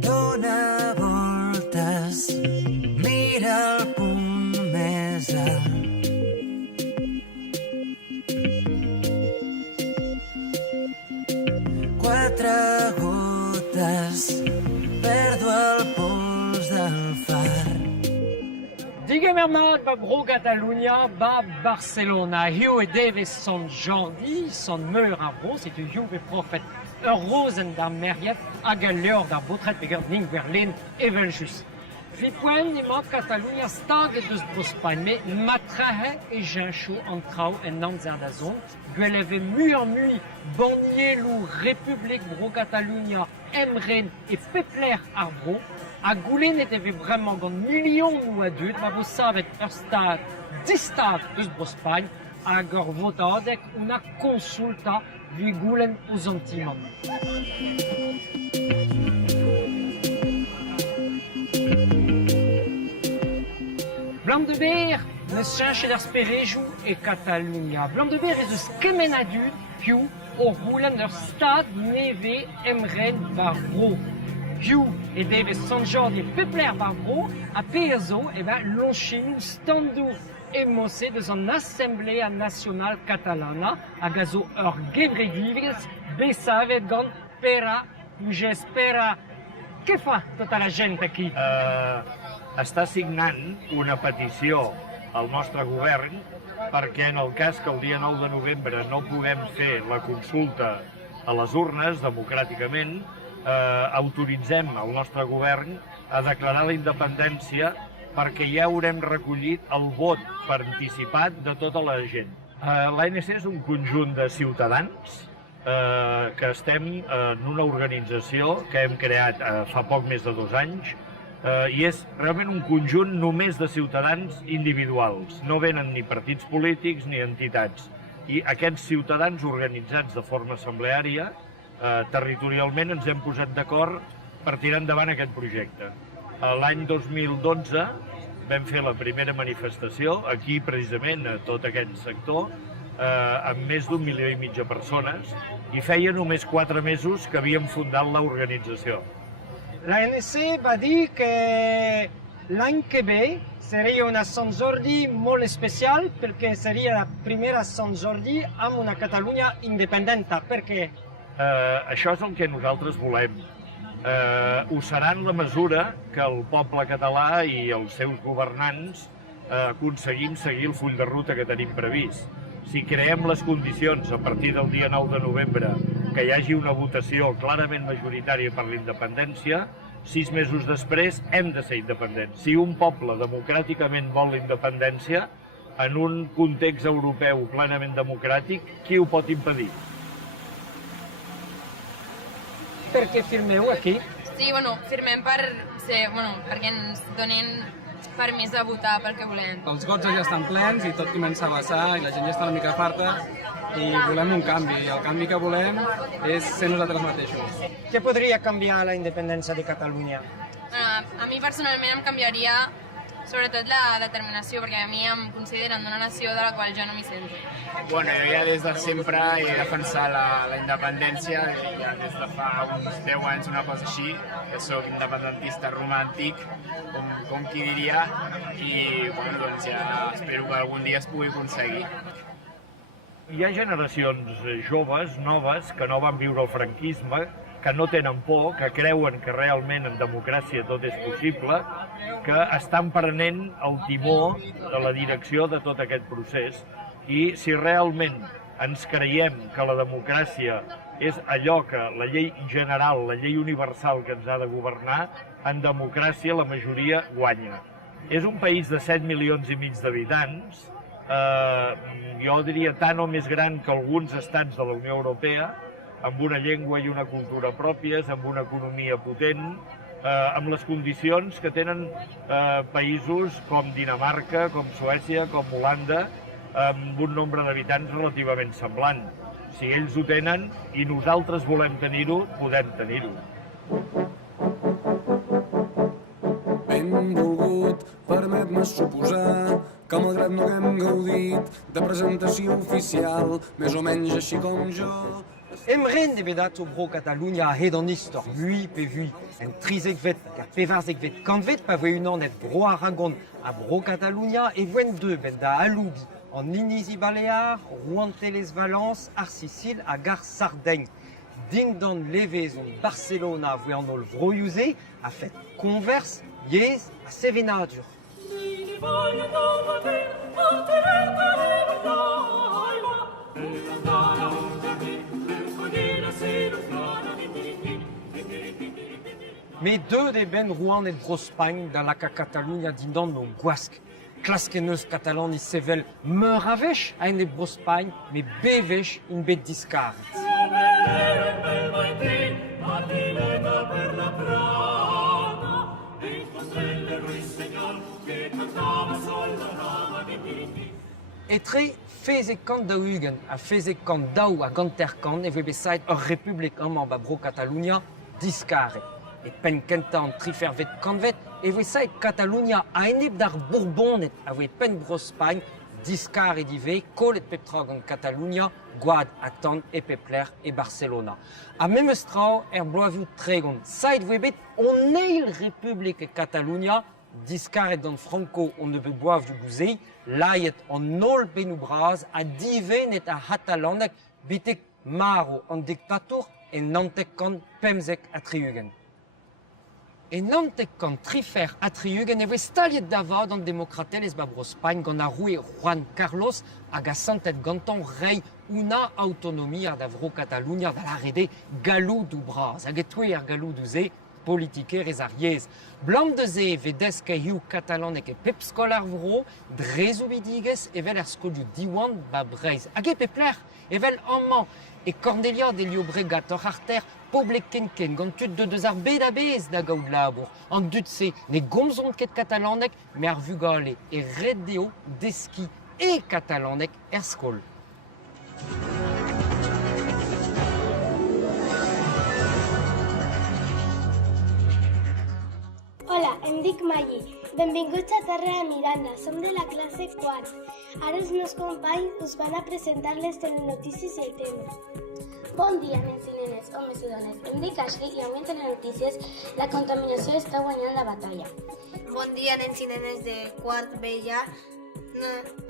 Dóna voltes, mira el punt més alt. Quatre gotes, perdo el pols del far. Digemermat ba bro Catalunya ba Barcelona. Hiu e deves son Jordi, son meur a bro, c'est u hiu e profet ur rozen da meriet hag a leur da botret peger ning Berlin evel-just. Vipoen ema Catalunya stag e deus brospain, me matrahe e jenchou an trao en amzer da zon, gweleve mui bannielou Republik bro Catalunya emren e pepler ar bro, a goulennet eve bremañ gant milion ou adud, ma vo savet ur stad, distad eus brospain, hag ur votadek una konsulta vi goulen o zantimam. Blam de ber, neus cheñchet ar sperejou e Catalunya. Blam de ber ez eus kemen adud piou o goulen ur stad neve emren bar bro. Piou e deves Sant Jordi pepler bar bro, a pezo lonchinou standour e mosse deus an Assemblea Nacional Catalana hag a zo ur gevredigez besavet gant pera ou j'espera. Què fa tota la gent aquí? Està signant una petició al nostre govern perquè en el cas que el dia 9 de novembre no puguem fer la consulta a les urnes democràticament, autoritzem el nostre govern a declarar la independència perquè ja haurem recollit el vot participat de tota la gent. L'ANC és un conjunt de ciutadans que estem en una organització que hem creat fa poc més de 2 anys i és realment un conjunt només de ciutadans individuals. No venen ni partits polítics ni entitats. I aquests ciutadans organitzats de forma assembleària territorialment ens hem posat d'acord per tirar endavant aquest projecte. L'any 2012 vam fer la primera manifestació aquí precisament a tot aquest sector amb més d'1,5 milió de persones i feia només 4 mesos que havíem fundat l'organització. L'ANC va dir que l'any que ve seria una Sant Jordi molt especial perquè seria la primera Sant Jordi amb una Catalunya independenta. Per què? Això és el que nosaltres volem. Ho serà en la mesura que el poble català i els seus governants aconseguim seguir el full de ruta que tenim previst. Si creem les condicions a partir del dia 9 de novembre que hi hagi una votació clarament majoritària per la independència, 6 mesos després hem de ser independents. Si un poble democràticament vol la independència, en un context europeu plenament democràtic, qui ho pot impedir? Per què firmeu aquí? Sí, firmem perquè ens donin permís de votar pel que volem. Els gots ja estan plens i tot comença a vessar i la gent ja està una mica farta i volem un canvi. I el canvi que volem és ser nosaltres mateixos. Què podria canviar la independència de Catalunya? A mi personalment em canviaria sobretot la determinació, perquè a mi em consideren una nació de la qual jo no m'hi sento. Jo ja des de sempre he defensat la independència, ja des de fa uns 10 anys, una cosa així, que soc independentista romàntic, com qui diria, i ja espero que algun dia es pugui aconseguir. Hi ha generacions joves, noves, que no van viure el franquisme, que no tenen por, que creuen que realment en democràcia tot és possible, que estan prenent el timó de la direcció de tot aquest procés. I si realment ens creiem que la democràcia és allò que la llei general, la llei universal que ens ha de governar, en democràcia la majoria guanya. És un país de 7,5 milions d'habitants, jo diria tant o més gran que alguns estats de la Unió Europea, amb una llengua i una cultura pròpies, amb una economia potent, amb les condicions que tenen països com Dinamarca, com Suècia, com Holanda, amb un nombre d'habitants relativament semblant. Si ells ho tenen i nosaltres volem tenir-ho, podem tenir-ho. Benvolgut, permet-me suposar que malgrat no haguem gaudit de presentació oficial, més o menys així com jo... Emren de bedat bro Catalunya het an istor vui pe vui. En trizek vet, pevarzek vet kanvet pa voe unan et bro Aragon a bro Catalunya e voen deux ben da aloubi en Inizi Balear, Rouen Teles Valence, ar Sicile a gar Sardaigne. Ding dan levez on Barcelona voe an ol vroiouze a fet converse, yez a sevenadur. Me deux de ben Rouen et Brospagne dans la Catalunya dindan no gwask. Klaskeneus katalan is sevel meur avech a en e Brospagne, me bevech in bet diskaret. Etre fezekant da Hugen, a fezekant daou a ganterkant e vebe sait ur republik amman ba bro Catalunya diskaret. E pen kentan trifervet kanvet, e voe sait Catalunya a enep d'ar Bourbonet a voe pen Brospagne diskaret ive, kolet peptrag an Catalunya, gwad a tan e pepler e Barcelona. A memestrao bloaviou tregon, sait voe bet on eil republik e Catalunya, diskaret d'an Franco on ne be boav du gouzei, laiet an nol benou braz a dive net a hatalanek bitek maro an diktator e nantek kan pemzek a triugen. E nantek kan trifer a triugen e voe staliet davad an demokratelez ba Brospagne gant a roue Juan Carlos hag a santet gantan rei una autonomia da vro Catalunya da la rede galou du braz hag e toe ar galou du ze politiker ez ar yez. Blam de ze vedez ke hiu katalanek e pep skol ar vro, drezou bidigez evel ar skolioù diwan ba Breiz. Hag e pepler, evel amman, e Cornelia de Liobregat ur arter poblek kenken gant tud de deus ar bed a bez da gaout labour. An dud se ne gomzont ket katalanek, me ar vugale e red deo deski e katalanek er skol. Hola, em dic Maggi. Benvinguts a Terra de Miranda. Som de la classe 4. Ara els meus companys us van a presentar les telenotícies i el tema. Bon dia, nens i nenes, homes i dones. Em dic Ashley i avui en telenotícies la contaminació està guanyant la batalla. Bon dia, nens i nenes de quart B ja.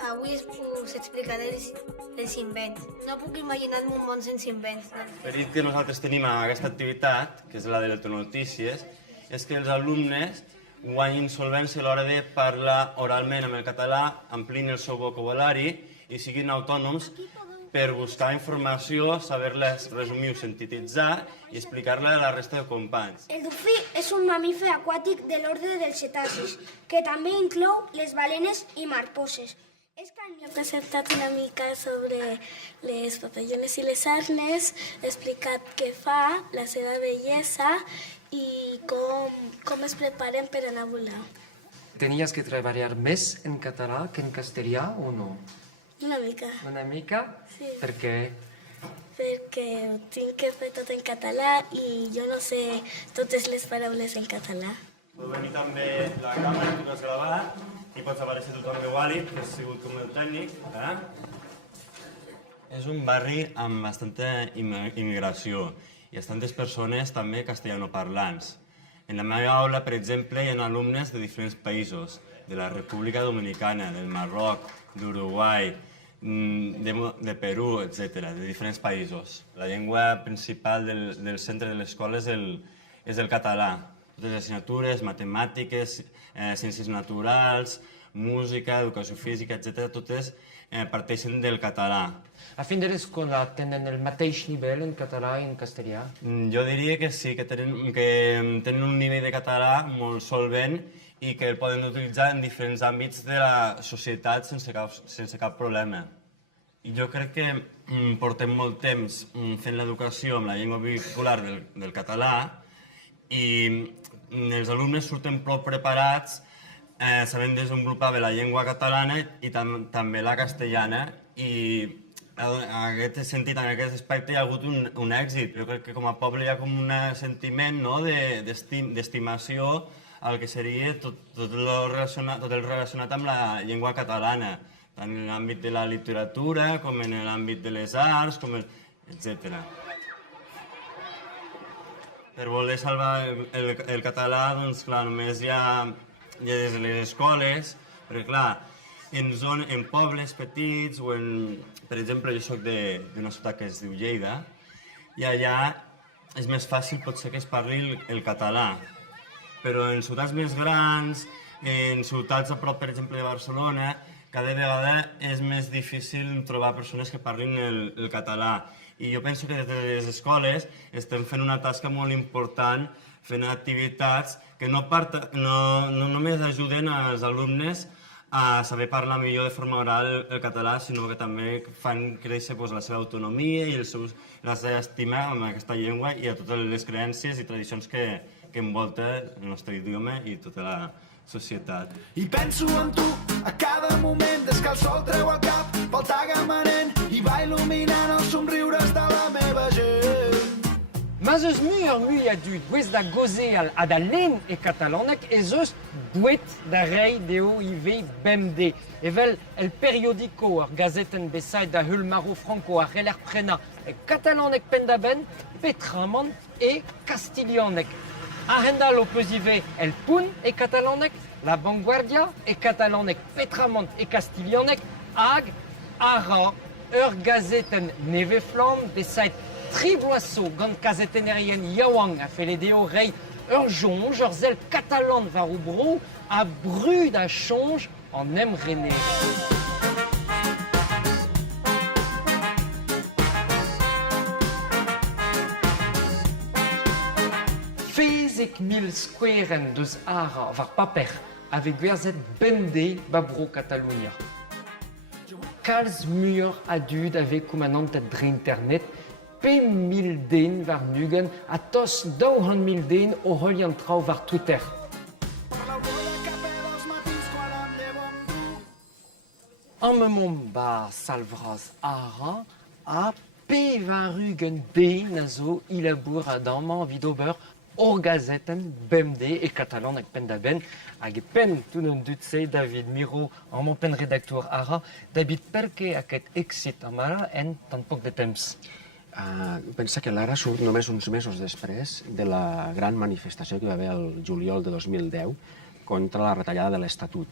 Avui us explicaré els invents. No puc imaginar-me un món sense invents. El dit que nosaltres tenim aquesta activitat, que és la de les telenotícies, és que els alumnes guanyin solvència a l'hora de parlar oralment amb el català, amplin el seu vocabulari i siguin autònoms per buscar informació, saber-la resumir o sintetitzar i explicar-la a la resta de companys. El dofí és un mamífer aquàtic de l'ordre dels cetacis, que també inclou les balenes i marposes. He presentat una mica sobre les papallones i les arnes, he explicat què fa, la seva bellesa i com es preparen per anar a volar. Tenies que treballar més en català que en castellà o no? Una mica. Una mica? Sí. Per què? Perquè ho tinc que fer tot en català i jo no sé totes les paraules en català. Pot venir també la càmera, tu has gravat, i pots aparèixer tu també, Wally, que has sigut com el tècnic. És un barri amb bastanta immigració i bastantes persones també castellanoparlants. En la meva aula, per exemple, hi ha alumnes de diferents països, de la República Dominicana, del Marroc, d'Uruguai, de Perú, etc., de diferents països. La llengua principal del centre de l'escola és el català. Totes les assignatures, matemàtiques, ciències naturals, música, educació física, etc., totes parteixen del català. A fin de l'escola tenen el mateix nivell en català i en castellà? Jo diria que sí, que tenen un nivell de català molt solvent i que el poden utilitzar en diferents àmbits de la societat sense cap problema. Jo crec que portem molt temps fent l'educació amb la llengua vehicular del català i els alumnes surten prou preparats sabent desenvolupar bé la llengua catalana i també la castellana i En aquest sentit, en aquest aspecte, hi ha hagut un èxit. Jo crec que com a poble hi ha com un sentiment d'estimació al que seria tot el relacionat amb la llengua catalana, tant en l'àmbit de la literatura, com en l'àmbit de les arts, etc. Per voler salvar el català, doncs, clar, només hi ha des de les escoles, perquè, clar, en pobles petits, o per exemple, jo soc d'una ciutat que es diu Lleida, i allà és més fàcil potser que es parli el català. Però en ciutats més grans, en ciutats a prop, per exemple, de Barcelona, cada vegada és més difícil trobar persones que parlin el català. I jo penso que des de les escoles estem fent una tasca molt important, fent activitats que no només ajuden als alumnes a saber parlar millor de forma oral el català, sinó que també fan créixer la seva autonomia i la seva estima amb aquesta llengua i a totes les creences i tradicions que envolta el nostre idioma i tota la societat. I penso en tu a cada moment des que el sol treu el cap pel tagamanent i va il·luminant els somriures de la meva gent. Mas eus mu a dud gwez da goze a da len e katalanek ez eus bouet da rei deo ive bemde. Evel el periodico ar gazeten besait da heul maro franco a reler prena e katalanek pendaben, petramant e castilianek. Ahendal o peus ive el poun e katalanek, la vanguardia e katalanek, petramant e castilianek, hag ara ur gazeten neve flam besait Tribloiseau, gant kazetenerien yaouang a feledeo rei ur jonge, ur zel katalan var o bro a brud a chonge an emrené. Fezek mil skoueren deus ara var paper ave gwerzet bemde ba bro Catalunya. Kalz mur a dud ave koumanantet dre internet P1000 den var nugen a tos 200.000 den o holian trao var Twitter. An memom ba salvraz ara a P varugen den a zo ilabour a damman vidober or gazeten bemde e katalan ak pendaben hag e pen tout un dutse David Miro an mon pen redaktor ara David perke aquest exit amara en tan poc de temps. Pensa que l'ara surt només uns mesos després de la gran manifestació que hi va haver el juliol de 2010 contra la retallada de l'Estatut.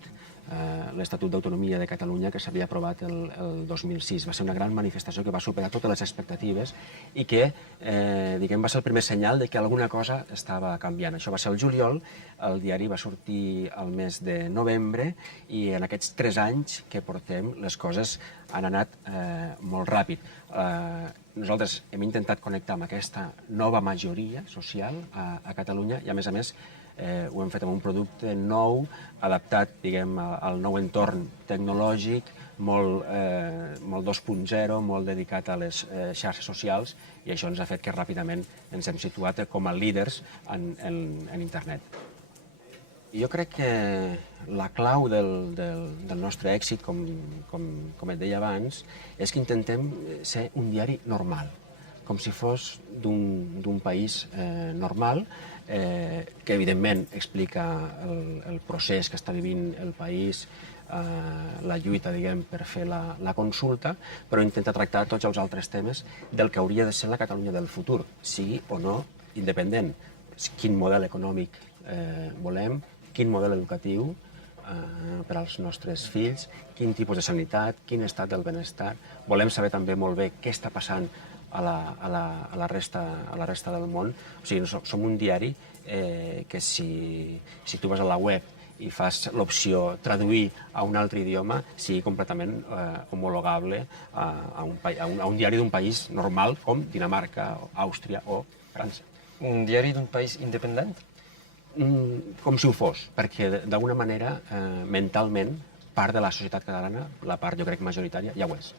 L'Estatut d'Autonomia de Catalunya que s'havia aprovat el 2006. Va ser una gran manifestació que va superar totes les expectatives i que va ser el primer senyal de que alguna cosa estava canviant. Això va ser el juliol, el diari va sortir el mes de novembre i en aquests 3 anys que portem les coses han anat molt ràpid. Nosaltres hem intentat connectar amb aquesta nova majoria social a Catalunya i, a més, ho hem fet amb un producte nou, adaptat, al nou entorn tecnològic, molt 2.0, molt dedicat a les xarxes socials, i això ens ha fet que ràpidament ens hem situat com a líders en internet. Jo crec que la clau del nostre èxit, com et deia abans, és que intentem ser un diari normal, com si fos d'un país normal, que evidentment explica el procés que està vivint el país, la lluita, per fer la consulta, però intenta tractar tots els altres temes del que hauria de ser la Catalunya del futur, sigui o no independent. Quin model econòmic volem, quin model educatiu per als nostres fills, quin tipus de sanitat, quin estat del benestar. Volem saber també molt bé què està passant a la resta del món. O sigui, som un diari que si tu vas a la web i fas l'opció traduir a un altre idioma, sigui completament homologable a un diari d'un país normal com Dinamarca, Àustria o França. Un diari d'un país independent? Com si ho fos, perquè d'alguna manera, mentalment, part de la societat catalana, la part jo crec majoritària, ja ho és.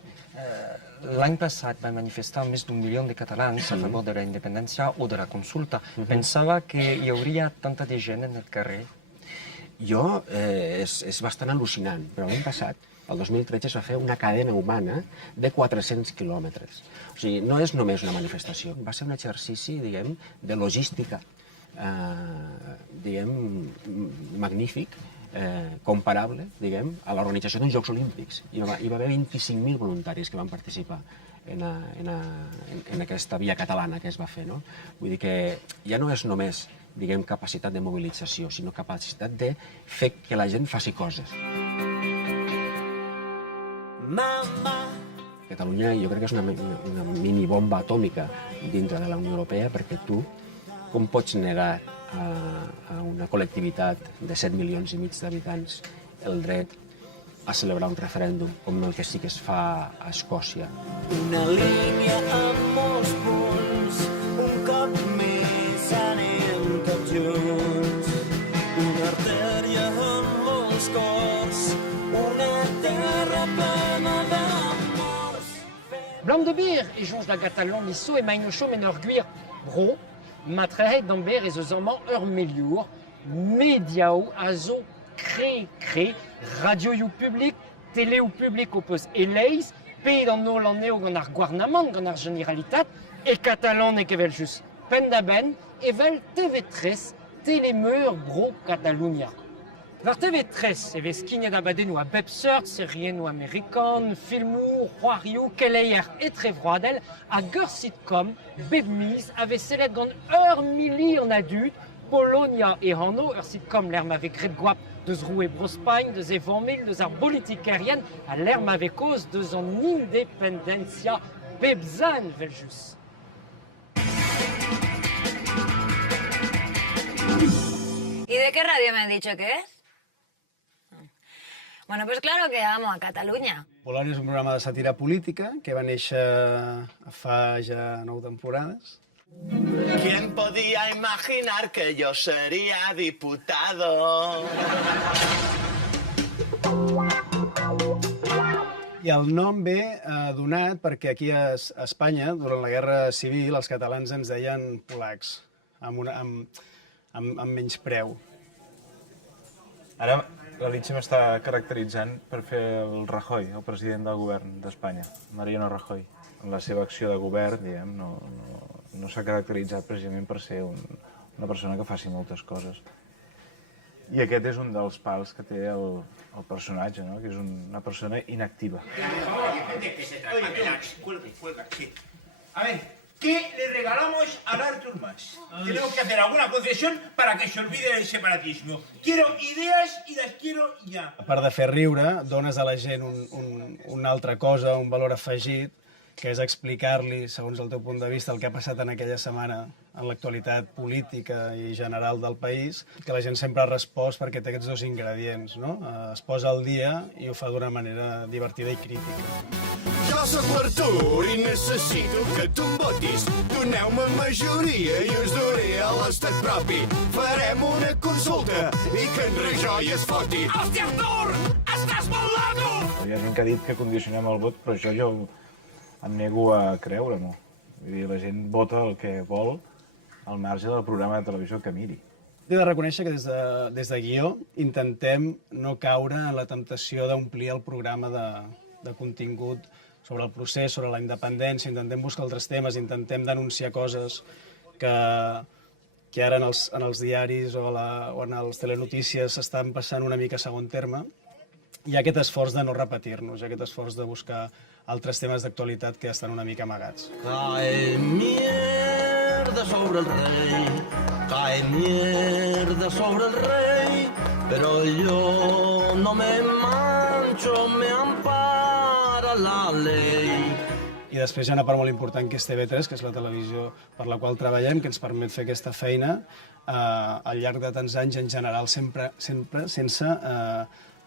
L'any passat van manifestar més d'1 milió de catalans a favor de la independència o de la consulta. Pensava que hi hauria tanta de gent en el carrer? És bastant al·lucinant, però l'any passat El 2013 es va fer una cadena humana de 400 quilòmetres. O sigui, no és només una manifestació, va ser un exercici, diguem, de logística, diguem, magnífic, comparable, diguem, a l'organització d'uns Jocs Olímpics. Hi va haver 25.000 voluntaris que van participar en aquesta via catalana que es va fer, no? Vull dir que ja no és només, diguem, capacitat de mobilització, sinó capacitat de fer que la gent faci coses. Catalunya jo crec que és una minibomba atòmica dintre de la Unió Europea, perquè tu com pots negar a una col·lectivitat de 7 milions i mig d'habitants el dret a celebrar un referèndum com el que sí que es fa a Escòcia. Una línia amb molts punts, un cop més anem tots junts. Una artèria amb molts cors, una terra plena d'amors. Blanc de Beer et Jonge da Catalan misso e maino chom en ur gwir bro, matrehet d'an ber ez eus amman ur meliour, mediao a zo kre, radioioù publik, teleoù publik o peus eleiz, ped an ol an eo gant ar gouarnamant, gant ar generalitat, e Catalan e kevel just pen da ben, evel TV3 telemeur bro Catalunya. Var TV3 e vez kinet abadennoù a bep seurt, serien ou amerikan, filmoù, c'hoarioù, keleier e trevroadel, hag ur sitcom, bep miz, a vez sellet gant ur mili an adut, Polonia e Hanno, ur sitcom l'er m'ave gret gwap deus roue brospagne, deus e vammil, deus ar politikerien, a l'er m'ave koz deus an independencia bep zan vel just. ¿Y de qué radio me han dicho que es? Bueno, pues claro que amo a Catalunya. Polònia és un programa de sàtira política que va néixer fa ja 9 temporades. ¿Quién podía imaginar que yo sería diputado? I el nom ve donat perquè aquí a Espanya, durant la Guerra Civil, els catalans ens deien polacs, amb menyspreu. Ara l'Elitge m'està caracteritzant per fer el Rajoy, el president del govern d'Espanya, Mariano Rajoy. En la seva acció de govern, diguem, no s'ha caracteritzat precisament per ser una persona que faci moltes coses. I aquest és un dels pals que té el personatge, no? Que és una persona inactiva. A ver, ¿qué le regalamos a Artur Mas? Tenemos que hacer alguna concesión para que se olvide del separatismo. Quiero ideas y las quiero ya. A part de fer riure, dones a la gent una altra cosa, un valor afegit, que és explicar-li, segons el teu punt de vista, el que ha passat en aquella setmana en l'actualitat política i general del país, que la gent sempre ha respost perquè té aquests dos ingredients, no? Es posa al dia i ho fa d'una manera divertida i crítica. Jo sóc l'Artur i necessito que tu em votis. Doneu-me majoria i us donaré a l'estat propi. Farem una consulta i que en Rajoy es foti. Hòstia, Artur! Estàs molt lago! Hi ha gent que ha dit que condicionem el vot, però això jo em nego a creure-m'ho. Vull dir, la gent vota el que vol al marge del programa de televisió que miri. He de reconèixer que des de guió intentem no caure en la temptació d'omplir el programa de contingut sobre el procés, sobre la independència, intentem buscar altres temes, intentem denunciar coses que ara en els diaris o en els telenotícies s'estan passant una mica a segon terme. Hi ha aquest esforç de no repetir-nos, hi ha aquest esforç de buscar altres temes d'actualitat que estan una mica amagats. Cae mierda sobre el rey, cae mierda sobre el rey, pero yo no me mancho, me ampara la ley. I després hi ha una part molt important que és TV3, que és la televisió per la qual treballem, que ens permet fer aquesta feina al llarg de tants anys, en general, sempre sense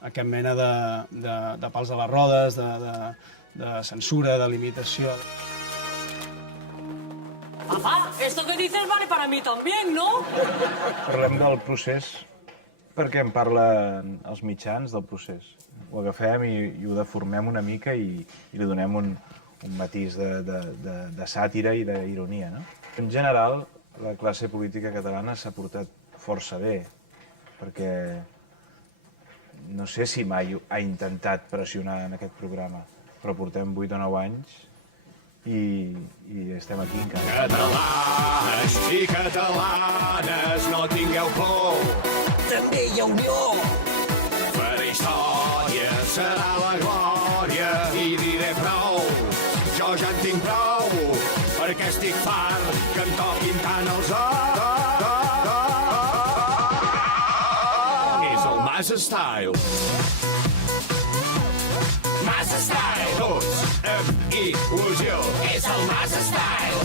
cap mena de pals a les rodes, de censura, de limitació. Papá, esto que dices vale para mí también, ¿no? Parlem del procés perquè en parlen els mitjans del procés. Ho agafem i ho deformem una mica i li donem un matís de sàtira i d'ironia, no? En general, la classe política catalana s'ha portat força bé, perquè no sé si mai ha intentat pressionar en aquest programa, però portem 8 o 9 anys i estem aquí encara. Catalans i catalanes, no tingueu por. També hi ha unió. Per història serà la glòria i diré prou. Jo ja en tinc prou, perquè estic fart que em toquin tant els és el Massa Style. Massa Style. Tots amb il·lusió. És el Massa Style.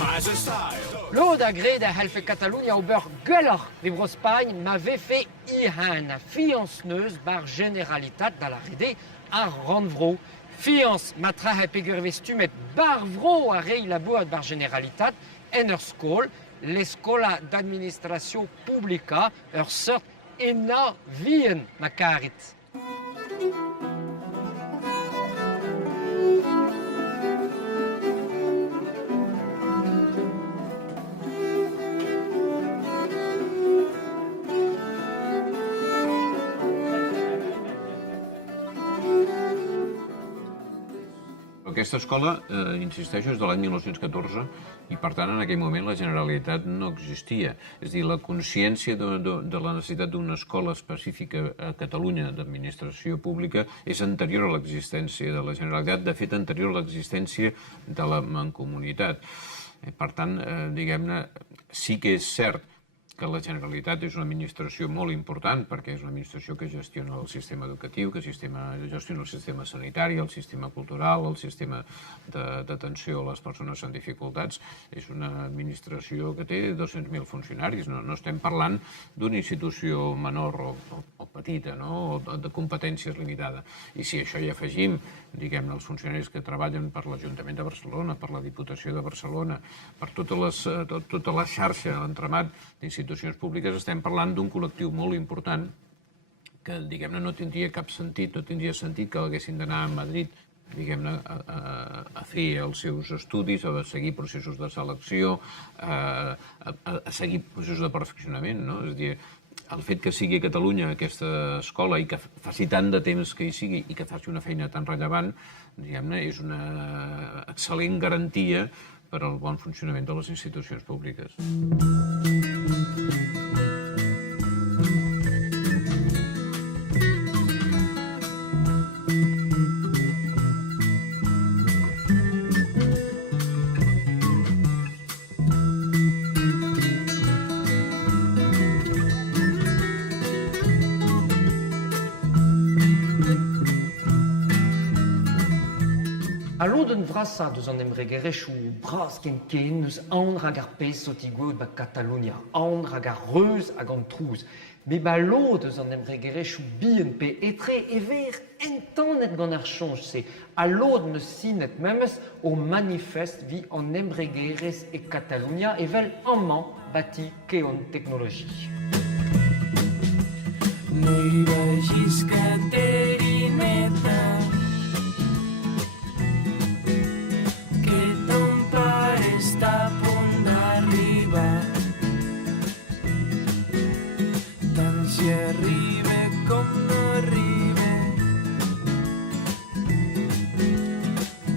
Massa Style. L'Aude agré de helfe Catalunya ober gueulach livre Espagne m'avait fait ihan fiancneuse bar Generalitat da la rede a Randvro. Fianç matra hepegur vestumet bar vro a rei laboat bar Generalitat en ur skol, l'escola d'administration publica, ur sort ena vien na karit. Aquesta escola, insisteixo, és de l'any 1914 i, per tant, en aquell moment la Generalitat no existia. És a dir, la consciència de la necessitat d'una escola específica a Catalunya d'administració pública és anterior a l'existència de la Generalitat, de fet, anterior a l'existència de la Mancomunitat. Per tant, diguem-ne, sí que és cert que la Generalitat és una administració molt important perquè és una administració que gestiona el sistema educatiu, que gestiona el sistema sanitari, el sistema cultural, el sistema d'atenció a les persones amb dificultats. És una administració que té 200.000 funcionaris. No estem parlant d'una institució menor o petita, o de competències limitada. I si a això hi afegim, diguem-ne, els funcionaris que treballen per l'Ajuntament de Barcelona, per la Diputació de Barcelona, per tota la xarxa, l'entramat d'institucions públiques, estem parlant d'un col·lectiu molt important que, diguem-ne, no tindria cap sentit, no tindria sentit que haguessin d'anar a Madrid, diguem-ne, a fer els seus estudis, a seguir processos de selecció, a seguir processos de perfeccionament, no? És a dir, el fet que sigui a Catalunya aquesta escola i que faci tant de temps que hi sigui i que faci una feina tan rellevant, diguem-ne, és una excel·lent garantia per al bon funcionament de les institucions públiques. A l'Aude vrasa deus an emregerech ou bras ken neus aon hag ar pez sotigout ba Catalunya, aon hag ar reus hag an trouz. Me ba l'Aude deus an emregerech ou bien pe etre ever entannet gant ar chanj se. A l'Aude me sinet memes o manifest vi an emregerez e Catalunya evel amman bati keon teknologi. No hi vegis Caterineta, està a punt d'arribar. Tant si arriba com no arriba,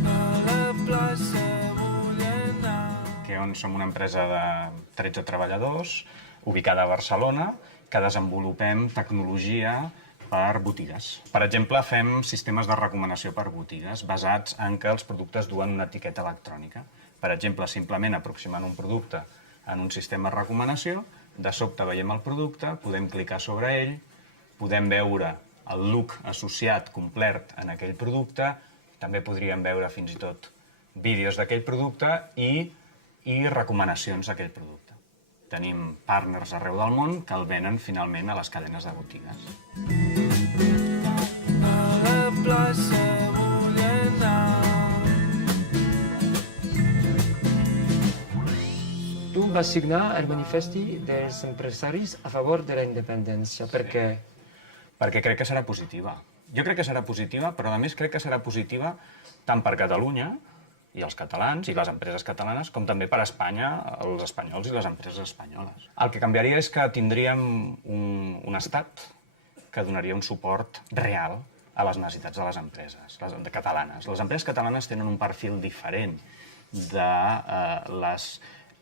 a la plaça vull anar. Keon som una empresa de 13 treballadors, ubicada a Barcelona, que desenvolupem tecnologia per botigues. Per exemple, fem sistemes de recomanació per botigues basats en què els productes duen una etiqueta electrònica. Per exemple, simplement aproximant un producte en un sistema de recomanació, de sobte veiem el producte, podem clicar sobre ell, podem veure el look associat complet en aquell producte, també podríem veure fins i tot vídeos d'aquell producte i recomanacions d'aquell producte. Tenim partners arreu del món que el venen finalment a les cadenes de botigues. A la plaça vull anar. Tu vas signar el manifesti dels empresaris a favor de la independència. Per què? Perquè crec que serà positiva. Jo crec que serà positiva, però a més crec que serà positiva tant per Catalunya i els catalans i les empreses catalanes, com també per a Espanya, els espanyols i les empreses espanyoles. El que canviaria és que tindríem un estat que donaria un suport real a les necessitats de les empreses catalanes. Les empreses catalanes tenen un perfil diferent de les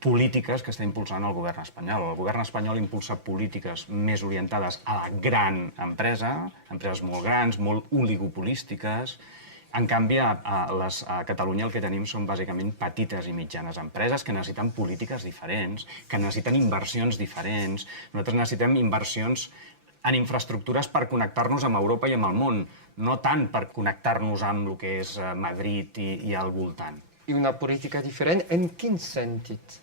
polítiques que està impulsant el govern espanyol. El govern espanyol impulsa polítiques més orientades a la gran empresa, empreses molt grans, molt oligopolístiques. En canvi, a Catalunya el que tenim són bàsicament petites i mitjanes empreses que necessiten polítiques diferents, que necessiten inversions diferents. Nosaltres necessitem inversions en infraestructures per connectar-nos amb Europa i amb el món, no tant per connectar-nos amb el que és Madrid i al voltant. I una política diferent en quin sentit?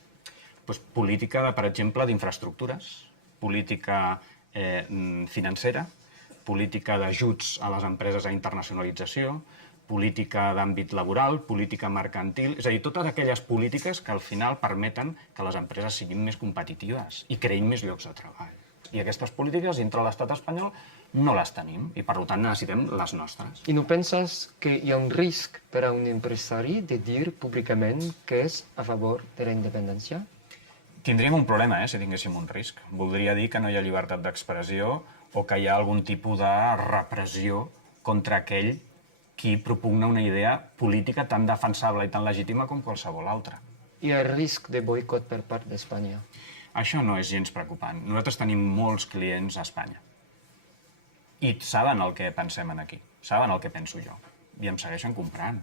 Política, per exemple, d'infraestructures, política financera, política d'ajuts a les empreses a internacionalització, política d'àmbit laboral, política mercantil, és a dir, totes aquelles polítiques que al final permeten que les empreses siguin més competitives i creïn més llocs de treball. I aquestes polítiques, dintre l'estat espanyol, no les tenim i, per tant, necessitem les nostres. I no penses que hi ha un risc per a un empresari de dir públicament que és a favor de la independència? Tindríem un problema, si tinguéssim un risc. Voldria dir que no hi ha llibertat d'expressió o que hi ha algun tipus de repressió contra aquell qui propugna una idea política tan defensable i tan legítima com qualsevol altra. Hi ha risc de boicot per part d'Espanya? Això no és gens preocupant. Nosaltres tenim molts clients a Espanya. I saben el que pensem aquí, saben el que penso jo. I em segueixen comprant.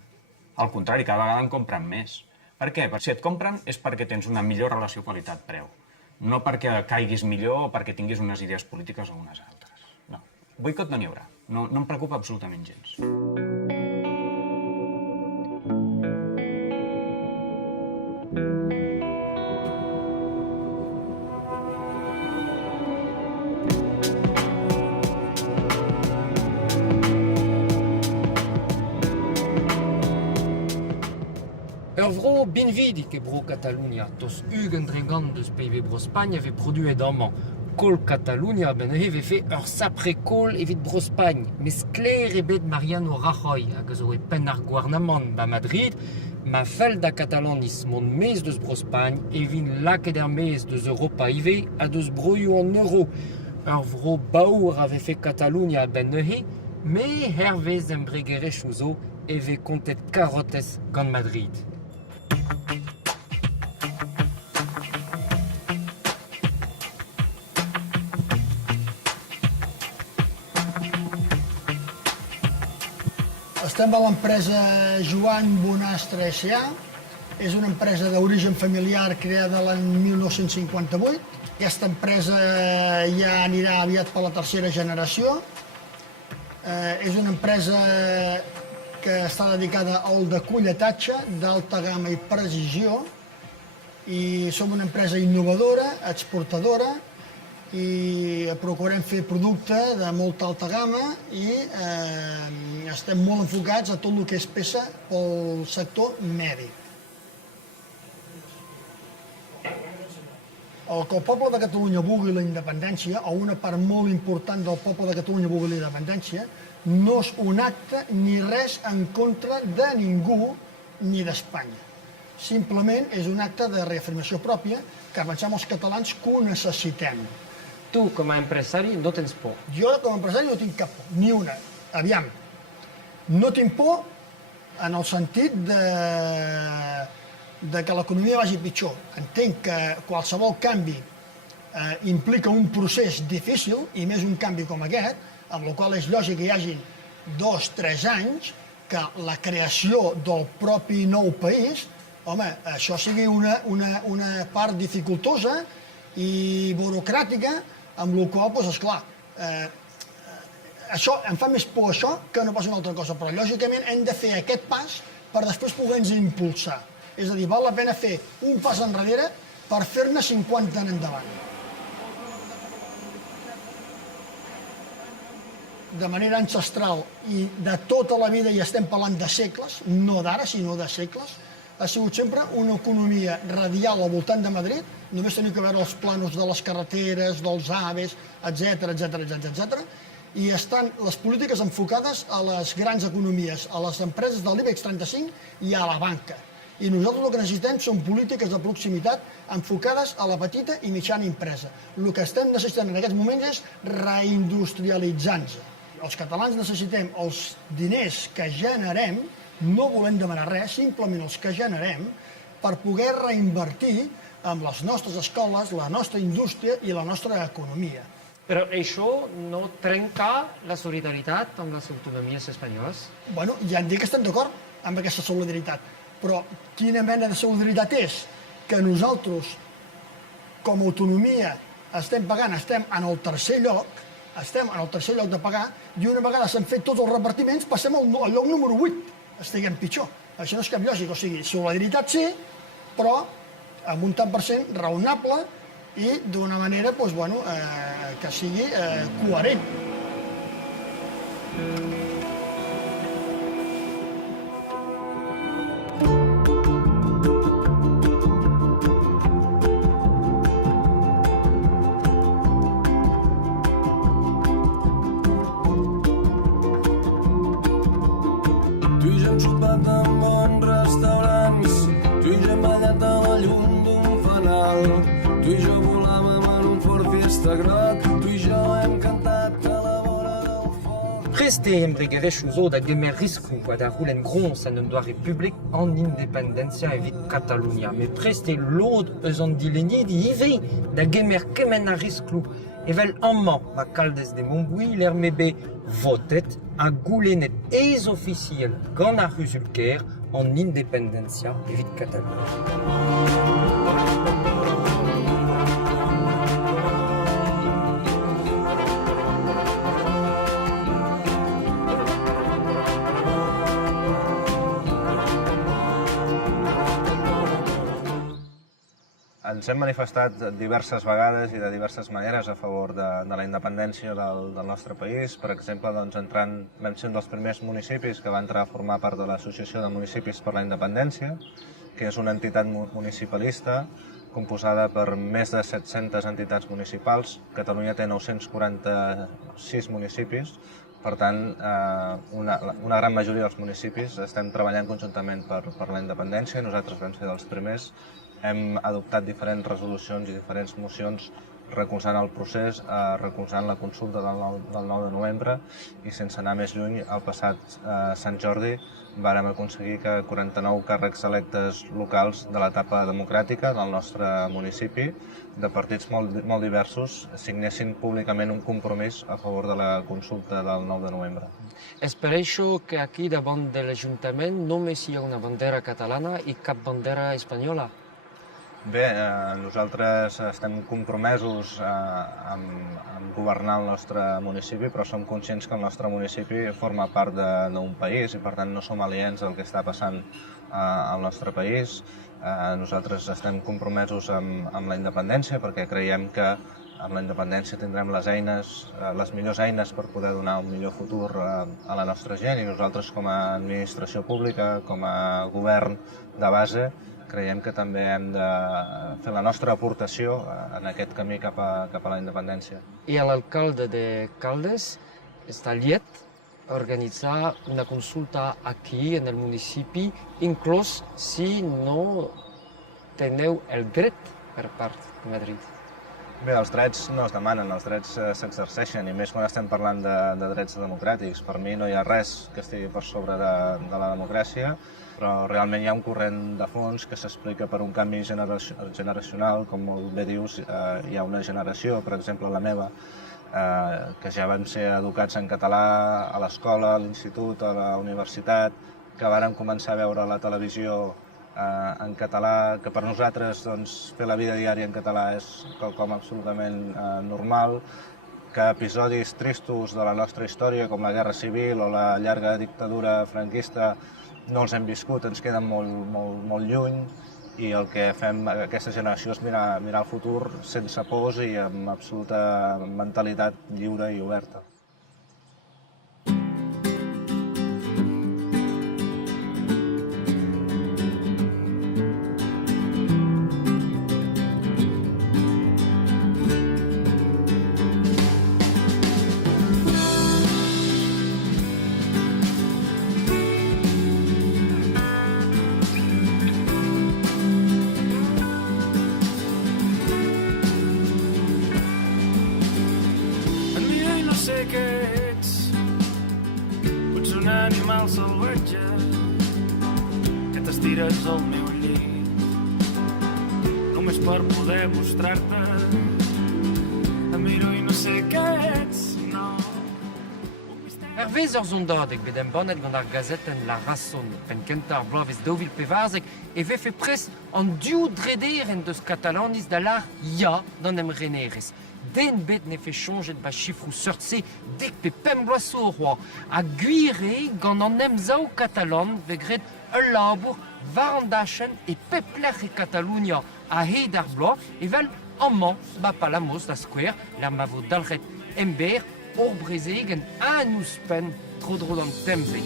Al contrari, cada vegada en compren més. Per què? Si et compren és perquè tens una millor relació qualitat-preu. No perquè caiguis millor o perquè tinguis unes idees polítiques o unes altres. No. Boicot no n'hi haurà. No em preocupa absolutament gens. Vro binvidik e bro Catalunya, tos ugen dregant deus PIB bro Spagn eve produe damman. Kol Catalunya ben eve fe ur sapre kol evit bro Spagn, mes kler ebet Mariano Rajoy, hag zo e pen ar gouarnamant ba Madrid, ma fel da catalanismon mez deus bro Spagn evin laket er mez deus Europa ive a deus broioù an euro. Ur vro baour ave fe Catalunya ben neuhe, me hervez embregerechou zo eve kontet karotez gant Madrid. Estem a l'empresa Joan Bonastre S.A. És una empresa d'origen familiar creada l'any 1958. Aquesta empresa ja anirà aviat per la tercera generació. És una empresa que està dedicada al decolletatge d'alta gamma i precisió i som una empresa innovadora, exportadora i procurem fer producte de molta alta gamma i estem molt enfocats a tot el que és peça pel sector mèdic. El que el poble de Catalunya vulgui la independència, o una part molt important del poble de Catalunya vulgui la independència, no és un acte ni res en contra de ningú ni d'Espanya. Simplement és un acte de reafirmació pròpia que pensem els catalans que ho necessitem. Tu, com a empresari, no tens por? Jo, com a empresari, no tinc cap por, ni una. Aviam, no tinc por en el sentit de que l'economia vagi pitjor. Entenc que qualsevol canvi implica un procés difícil, i més un canvi com aquest, amb la qual és lògic que hi hagi 2-3 anys que la creació del propi nou país, home, això sigui una part dificultosa i burocràtica, amb la qual, doncs, esclar, això em fa més por això que no pas una altra cosa, però lògicament hem de fer aquest pas per després poder-nos impulsar. És a dir, val la pena fer un pas enrere per fer-ne 50 en endavant. De manera ancestral i de tota la vida, i estem parlant de segles, no d'ara, sinó de segles, ha sigut sempre una economia radial al voltant de Madrid. Només teniu que veure els planos de les carreteres, dels AVEs, etc. I estan les polítiques enfocades a les grans economies, a les empreses de l'IBEX 35 i a la banca. I nosaltres el que necessitem són polítiques de proximitat enfocades a la petita i mitjana empresa. El que estem necessitant en aquests moments és reindustrialitzar-nos. Els catalans necessitem els diners que generem, no volem demanar res, simplement els que generem, per poder reinvertir amb les nostres escoles, la nostra indústria i la nostra economia. Però això no trenca la solidaritat amb les autonomies espanyoles? Bueno, ja em dic que estem d'acord amb aquesta solidaritat, però quina mena de solidaritat és que nosaltres, com a autonomia, estem pagant, estem en el tercer lloc de pagar, i una vegada s'han fet tots els repartiments, passem al lloc número 8, estiguem pitjor. Això no és cap lògic, o sigui, solidaritat sí, però amb un tant per cent raonable i d'una manera que sigui coherent. Tu i jo hem sopat en bons restaurants, tu i jo hem ballat a la llum d'un fanal, tu i jo volàvem en un Ford Fiesta groc, tu i jo hem cantat a la vora del foc. Preste embrigadeshu zo da gemer risku da rulen grons an un doa republik an independentia evit Catalunya. Me preste lod eus an dileni di ivei da gemer kemen a risklu. Evel amman ma kaldez de Montbui l'ermebe votet a goulenet eiz officiel gant ar Ruzulker an independentia evit Catalunya. Ens hem manifestat diverses vegades i de diverses maneres a favor de la independència del nostre país. Per exemple, vam ser un dels primers municipis que va entrar a formar part de l'Associació de Municipis per la Independència, que és una entitat municipalista composada per més de 700 entitats municipals. Catalunya té 946 municipis, per tant, una gran majoria dels municipis estem treballant conjuntament per la independència i nosaltres vam ser dels primers. Hem adoptat diferents resolucions i diferents mocions recolzant el procés, recolzant la consulta del 9 de novembre i sense anar més lluny, el passat Sant Jordi vàrem aconseguir que 49 càrrecs electes locals de l'etapa democràtica del nostre municipi, de partits molt diversos, signessin públicament un compromís a favor de la consulta del 9 de novembre. És per això que aquí davant de l'Ajuntament només hi ha una bandera catalana i cap bandera espanyola. Bé, nosaltres estem compromesos amb governar el nostre municipi, però som conscients que el nostre municipi forma part d'un país i per tant no som aliens al que està passant al nostre país. Nosaltres estem compromesos amb la independència perquè creiem que amb la independència tindrem les millors eines per poder donar un millor futur a la nostra gent i nosaltres com a administració pública, com a govern de base, creiem que també hem de fer la nostra aportació en aquest camí cap a la independència. I l'alcalde de Caldes està liet a organitzar una consulta aquí en el municipi, inclús si no teniu el dret per part de Madrid. Bé, els drets no es demanen, els drets s'exerceixen, i més quan estem parlant de drets democràtics. Per mi no hi ha res que estigui per sobre de la democràcia, però realment hi ha un corrent de fons que s'explica per un canvi generacional, com molt bé dius, hi ha una generació, per exemple la meva, que ja van ser educats en català a l'escola, a l'institut, a la universitat, que varen començar a veure la televisió en català, que per nosaltres fer la vida diària en català és quelcom absolutament normal, que episodis tristos de la nostra història, com la Guerra Civil o la llarga dictadura franquista, no els hem viscut, ens queden molt lluny, i el que fem aquesta generació és mirar el futur sense pors i amb absoluta mentalitat lliure i oberta. tires al meu llit només per poder mostrar-te. Em miro i no sé què ets, no. Wer zondag ik ben bonnet gant ar gazetten La Razón, pen kentar bloavezh dovil pevarzek, e vefe pres an diou drederen deus katalanis da lar ya d'an em renerez. Den bet ne fe chonjet ba chifrou seurtse dek pe pem bloasso roi. A guire gant an em zao katalan vegret ul labour varandachen e pepler e Catalunya a he d'ar bloa evel amman ba palamos da skwer la ma vo dalret ember or brezegen an ouspen tro d'an tempe.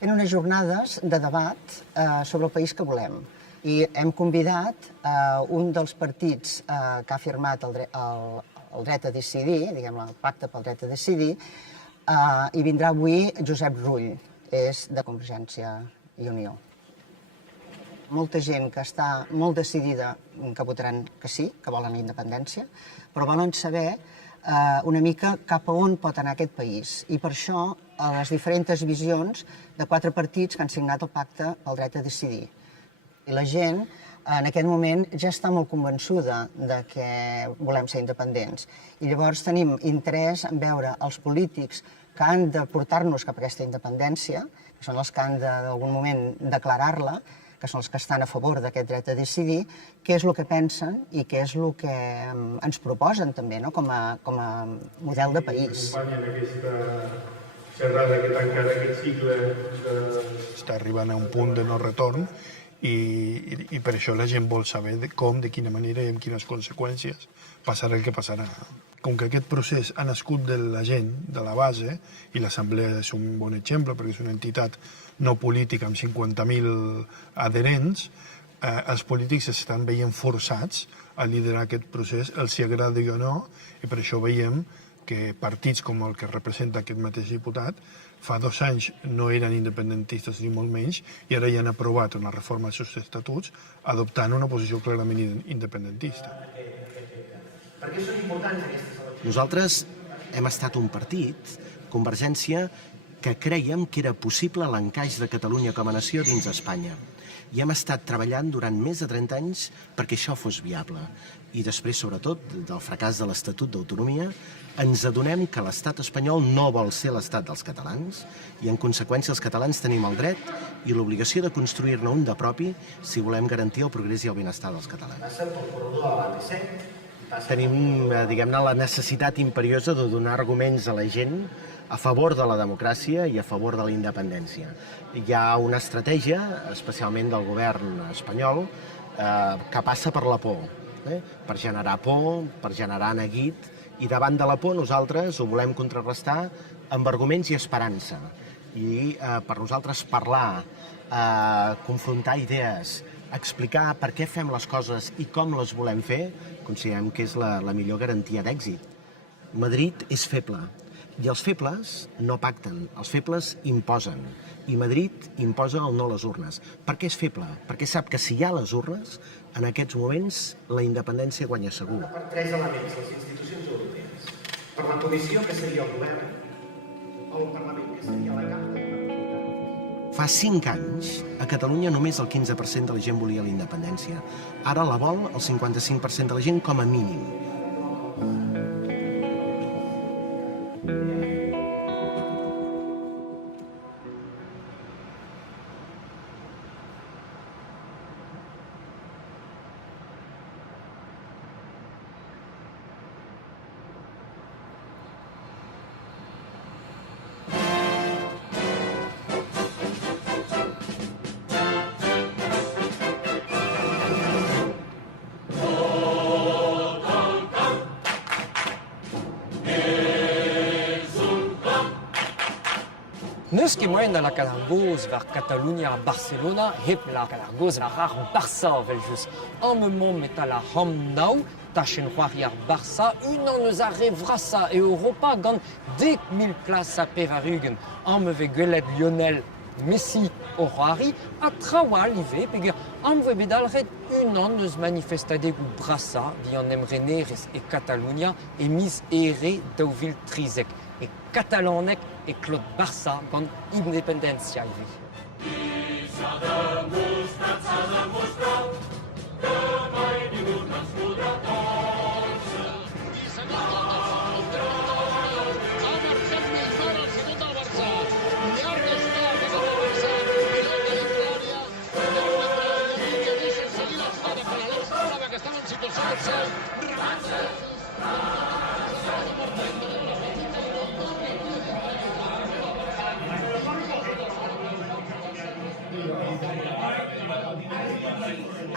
Eren unes jornades de debat sobre el país que volem. I hem convidat un dels partits que ha firmat el dret a decidir, diguem el pacte pel dret a decidir, i vindrà avui Josep Rull, és de Convergència i Unió. Molta gent que està molt decidida que votaran que sí, que volen la independència, però volen saber una mica cap a on pot anar aquest país. I per això les diferents visions de 4 partits que han signat el pacte pel dret a decidir. I la gent en aquest moment ja està molt convençuda de que volem ser independents. I llavors tenim interès en veure els polítics que han de portar-nos cap a aquesta independència, que són els que han d'algun moment declarar-la, que són els que estan a favor d'aquest dret a decidir, què és el que pensen i què és el que ens proposen també, com a model de país. En aquesta xerrada que tancarà aquest cicle està arribant a un punt de no retorn i per això la gent vol saber com, de quina manera i amb quines conseqüències passarà el que passarà. Com que aquest procés ha nascut de la gent, de la base, i l'Assemblea és un bon exemple perquè és una entitat no política amb 50.000 adherents, els polítics estan veient forçats a liderar aquest procés, els hi agradi o no, i per això veiem que partits com el que representa aquest mateix diputat fa 2 anys no eren independentistes ni molt menys i ara ja han aprovat una reforma dels seus estatuts adoptant una posició clarament independentista. Per què són importants aquestes eleccions? Nosaltres hem estat un partit, Convergència, que creiem que era possible l'encaix de Catalunya com a nació dins Espanya. I hem estat treballant durant més de 30 anys perquè això fos viable. I després, sobretot, del fracàs de l'Estatut d'Autonomia, ens adonem que l'estat espanyol no vol ser l'estat dels catalans i, en conseqüència, els catalans tenim el dret i l'obligació de construir-ne un de propi si volem garantir el progrés i el benestar dels catalans. Passen pel corredor de l'AP7. Tenim, diguem-ne, la necessitat imperiosa de donar arguments a la gent a favor de la democràcia i a favor de la independència. Hi ha una estratègia, especialment del govern espanyol, que passa per la por, per generar por, per generar neguit, i davant de la por nosaltres ho volem contrarrestar amb arguments i esperança. I per nosaltres parlar, confrontar idees, explicar per què fem les coses i com les volem fer, considerem que és la millor garantia d'èxit. Madrid és feble, i els febles no pacten, els febles imposen. I Madrid imposa el no a les urnes. Per què és feble? Perquè sap que si hi ha les urnes, en aquests moments la independència guanya segur. Per 3 elements, les institucions europees. Per la Comissió, que seria el govern, o el Parlament, que seria la Cambra. Fa 5 anys, a Catalunya només el 15% de la gent volia la independència. Ara la vol el 55% de la gent com a mínim. Neus ket moyen la kalargoz var Catalunya a Barcelona hep la kalargoz la rar Barça veljus. An moment met a la ham nao, tachen c'hoari ar Barça, unan eus a revrasa e Europa gant 10.000 plas a pevarugen. An me ve gwelet Lionel Messi horari a trawal ive, peger anvre bedalret unan eus manifestadeg ou brasa, vi an emrenerez e Catalunya, e miz ere daouvil trizek, e katalanek e Claude Barça gant independentia ive.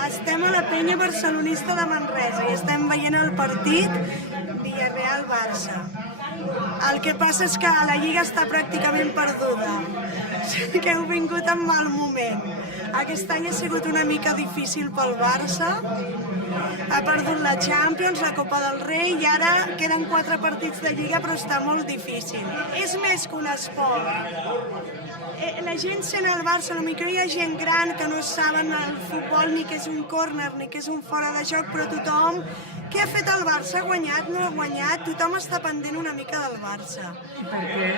Estem a la penya barcelonista de Manresa i estem veient el partit Villarreal-Barça. El que passa és que la Lliga està pràcticament perduda. Que heu vingut en mal moment. Aquest any ha sigut una mica difícil pel Barça. Ha perdut la Champions, la Copa del Rei i ara queden 4 partits de Lliga però està molt difícil. És més que un esport. La gent sent el Barça, potser hi ha gent gran que no saben el futbol ni que és un córner ni que és un fora de joc, però tothom... Què ha fet el Barça? Ha guanyat? No ha guanyat? Tothom està pendent una mica del Barça. I per què?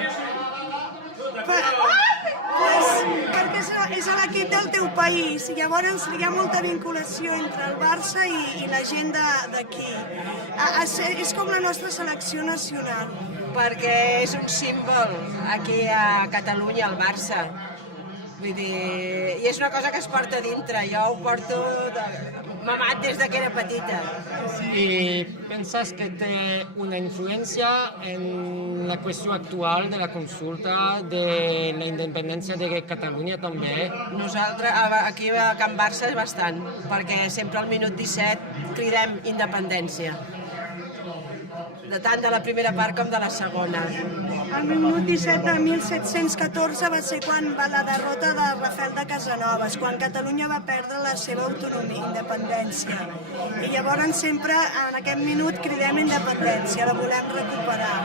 Perquè és l'equip del teu país i llavors hi ha molta vinculació entre el Barça i la gent d'aquí. És com la nostra selecció nacional. Perquè és un símbol aquí a Catalunya, el Barça. Vull dir, i és una cosa que es porta dintre. Jo ho porto mamat des que era petita. ¿Y pensás que té una influencia en la qüestió actual de la consulta de la independència de Catalunya també? Nosaltres, aquí a Can Barça, és bastant, perquè sempre al minut 17 cridem independència. Tant de la primera part com de la segona. El minut 17 de 1714 va ser quan va la derrota de Rafael de Casanovas, quan Catalunya va perdre la seva autonomia, independència. I llavors sempre en aquest minut cridem independència, la volem recuperar.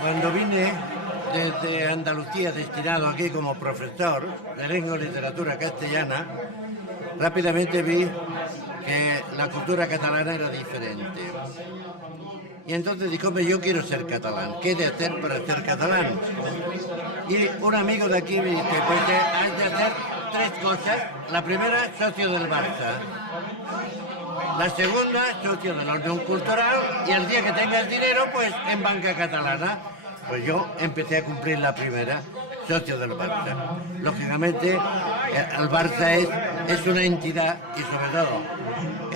Cuando vine desde Andalucía, destinado aquí como profesor de lengua y literatura castellana, rápidamente vi que la cultura catalana era diferente. Y entonces dije, hombre, yo quiero ser catalán, ¿qué he de hacer para ser catalán? Y un amigo de aquí me dice, pues has de hacer 3 cosas. La primera, socio del Barça. La segunda, socio de la Unión Cultural, y el día que tengas dinero, pues en banca catalana. Pues yo empecé a cumplir la primera, socio del Barça. Lógicamente, el Barça es una entidad, y sobre todo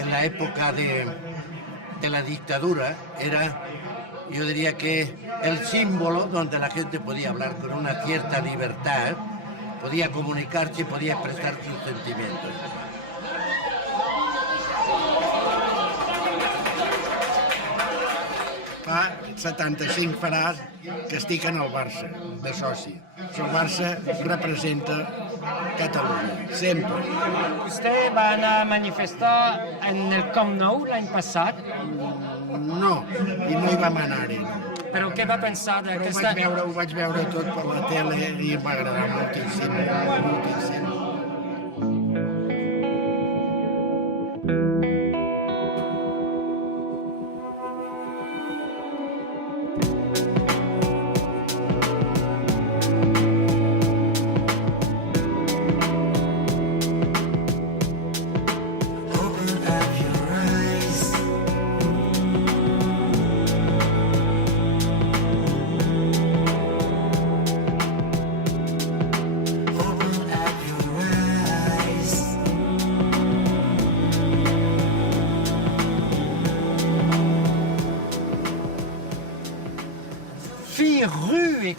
en la época de la dictadura, era, yo diría que el símbolo donde la gente podía hablar con una cierta libertad, podía comunicarse y podía expresar sus sentimientos. Fa 75 faràs que estic en el Barça, de soci. El Barça representa Catalunya, sempre. Vostè va anar a manifestar en el Camp Nou l'any passat? No, i no hi vam anar-hi. Però què va pensar d'aquesta... Ho vaig veure tot per la tele i em va agradar moltíssim, moltíssim.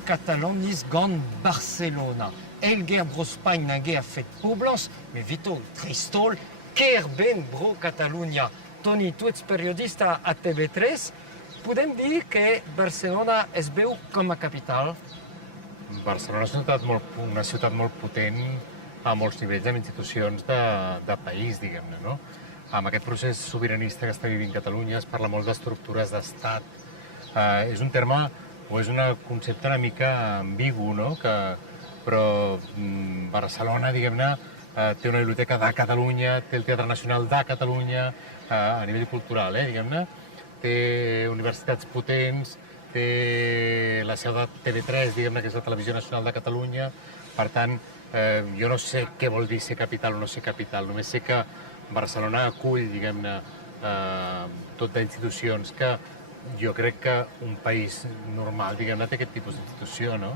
Catalanis gant Barcelona. Elger bro Spain nage a fet poblans, me vito tristol, ker ben bro Catalunya. Toni, tu ets periodista a TV3, podem dir que Barcelona es veu com a capital? Barcelona és una ciutat molt potent a molts nivells amb institucions de país, diguem-ne, no? Amb aquest procés sobiranista que està vivint Catalunya es parla molt d'estructures d'estat. És un terme o és un concepte una mica ambigu, no? Però Barcelona, diguem-ne, té una biblioteca de Catalunya, té el Teatre Nacional de Catalunya, a nivell cultural, diguem-ne, té universitats potents, té la seu de TV3, diguem-ne, que és la Televisió Nacional de Catalunya. Per tant, jo no sé què vol dir ser capital o no ser capital, només sé que Barcelona acull, diguem-ne, tot d'institucions que jo crec que un país normal, diguem-ne, té aquest tipus d'institució, no?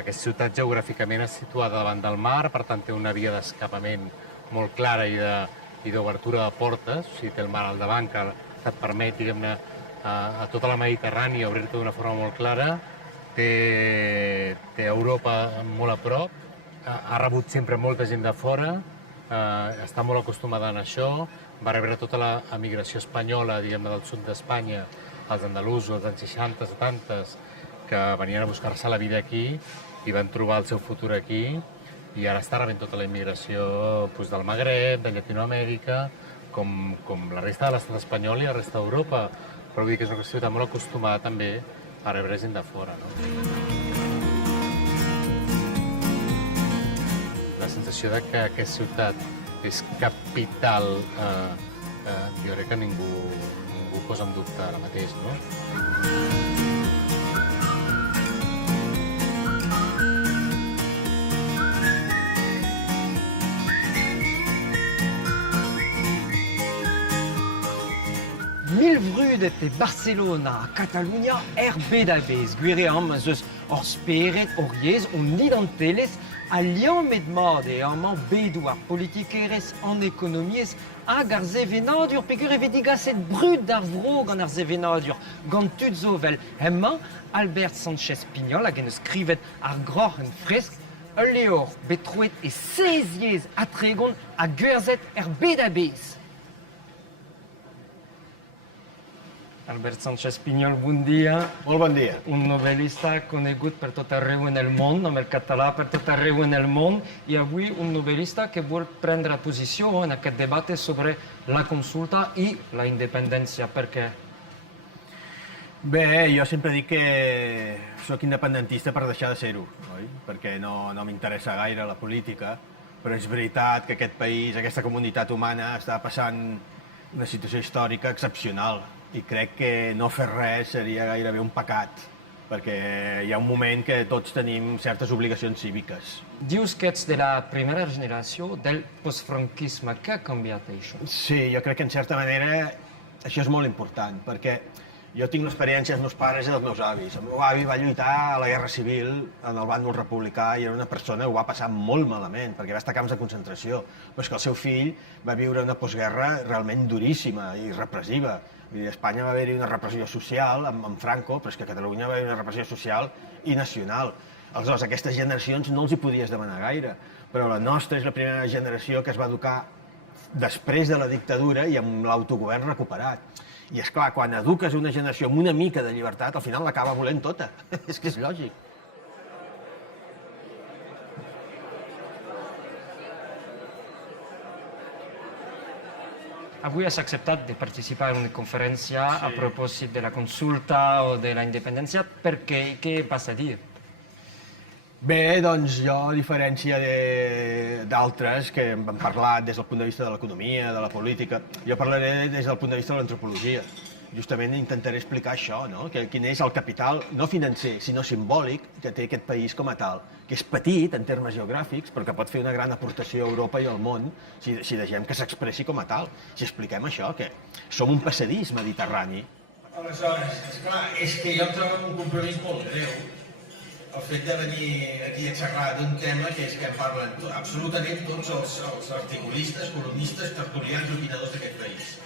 Aquesta ciutat geogràficament és situada davant del mar, per tant té una via d'escapament molt clara i d'obertura de portes, o sigui, té el mar al davant que et permet, diguem-ne, a tota la Mediterrània obrir-te d'una forma molt clara, té Europa molt a prop, ha rebut sempre molta gent de fora, està molt acostumada a això, va rebre tota l'emigració espanyola, diguem-ne, del sud d'Espanya, els andalusos, dels anys 60, 70, que venien a buscar-se la vida aquí i van trobar el seu futur aquí, i ara està rebent tota la immigració del Magreb, de Llatinoamèrica, com la resta de l'estat espanyol i la resta d'Europa. Però vull dir que és una ciutat molt acostumada també a rebre gent de fora, no? La sensació de que aquesta ciutat és capital, jo crec que ningú posa en dubte ara mateix, no? Milvrud et Barcelona, Catalunya erbedabez, guiream zeus or speret oriez on idanteles a liam med made amant bedouar politikeres an ekonomiez hag ar zevenadur pegur evedigas et brud d'ar vrog an ar zevenadur gant tud zovel. Hemma, Albert Sanchez Pignol hag en skrivet ar groch en fresk ul leor betrouet e 16 yez atregon a guerzet erbedabez. Albert Sanchez Pignol, bon dia. Molt bon dia. Un novel·lista conegut per tot arreu en el món, amb el català per tot arreu en el món, i avui un novel·lista que vol prendre posició en aquest debat sobre la consulta i la independència. Per què? Bé, jo sempre dic que sóc independentista per deixar de ser-ho, oi? Perquè no m'interessa gaire la política, però és veritat que aquest país, aquesta comunitat humana, està passant una situació històrica excepcional. I crec que no fer res seria gairebé un pecat, perquè hi ha un moment que tots tenim certes obligacions cíviques. Dius que ets de la primera generació del postfranquisme. Què ha canviat això? Sí, jo crec que en certa manera això és molt important, perquè jo tinc l'experiència dels meus pares i dels meus avis. El meu avi va lluitar a la Guerra Civil en el bàndol republicà i era una persona que ho va passar molt malament, perquè va estar a camps de concentració. Però és que el seu fill va viure una postguerra realment duríssima i repressiva. A Espanya va haver-hi una repressió social amb Franco, però és que a Catalunya va haver-hi una repressió social i nacional. Aleshores, a aquestes generacions no els hi podies demanar gaire, però la nostra és la primera generació que es va educar després de la dictadura i amb l'autogovern recuperat. I és clar, quan eduques una generació amb una mica de llibertat, al final l'acaba volent tota. És que és lògic. Avui has acceptat de participar en una conferència a propòsit de la consulta o de la independència. Per què? Què vas a dir? Bé, doncs jo, a diferència d'altres que han parlat des del punt de vista de l'economia, de la política, jo parlaré des del punt de vista de l'antropologia. Justament intentaré explicar això, no? Quin és el capital, no financer, sinó simbòlic, que té aquest país com a tal, que és petit en termes geogràfics, però que pot fer una gran aportació a Europa i al món si deixem que s'expressi com a tal. Si expliquem això, que som un passadís mediterrani. Aleshores, esclar, és que jo trobo un compromís molt greu el fet de venir aquí a xerrar d'un tema que és que en parlen absolutament tots els articulistes, columnistes, tertulians i opinadors d'aquest país.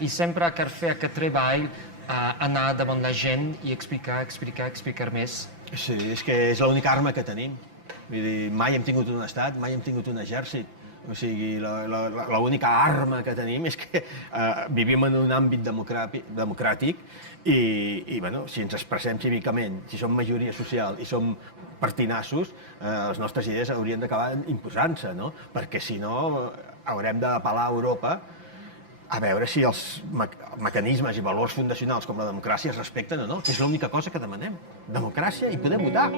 I sempre cal fer aquest treball, anar davant la gent i explicar més. Sí, és que és l'única arma que tenim. Vull dir, mai hem tingut un estat, mai hem tingut un exèrcit. O sigui, l'única arma que tenim és que vivim en un àmbit democràtic i bueno, si ens expressem cívicament, si som majoria social i som pertinassos, les nostres idees haurien d'acabar imposant-se, no? Perquè si no haurem d'apel·lar a Europa a veure si els mecanismes i valors fundacionals com la democràcia es respecten o no, que és l'única cosa que demanem. Democràcia i poder votar.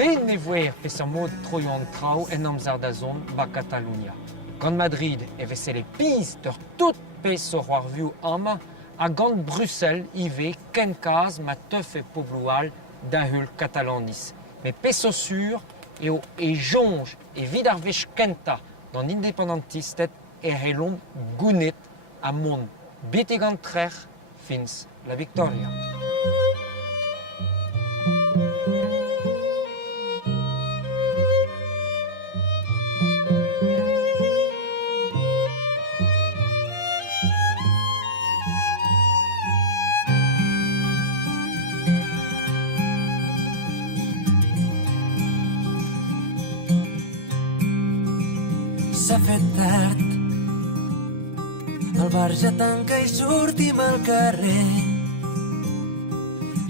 Venne voir fes mod troion trao en amzer da zon ba Catalunya. Gant Madrid e vese le piz d'ur tout pez so c'hoarviou ama, a gant Bruxelles ive ken kaz ma teuf e pobloual da heul katalanis. Me peso sur eo e jonj e vid ar vech kenta d'an independentistet e relom gounet a mont bete gant trer fins la Victoria. S'ha fet tard, el bar ja tanca i sortim al carrer.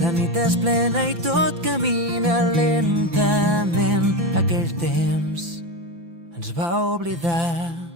La nit és plena i tot camina lentament. Aquell temps ens va oblidar.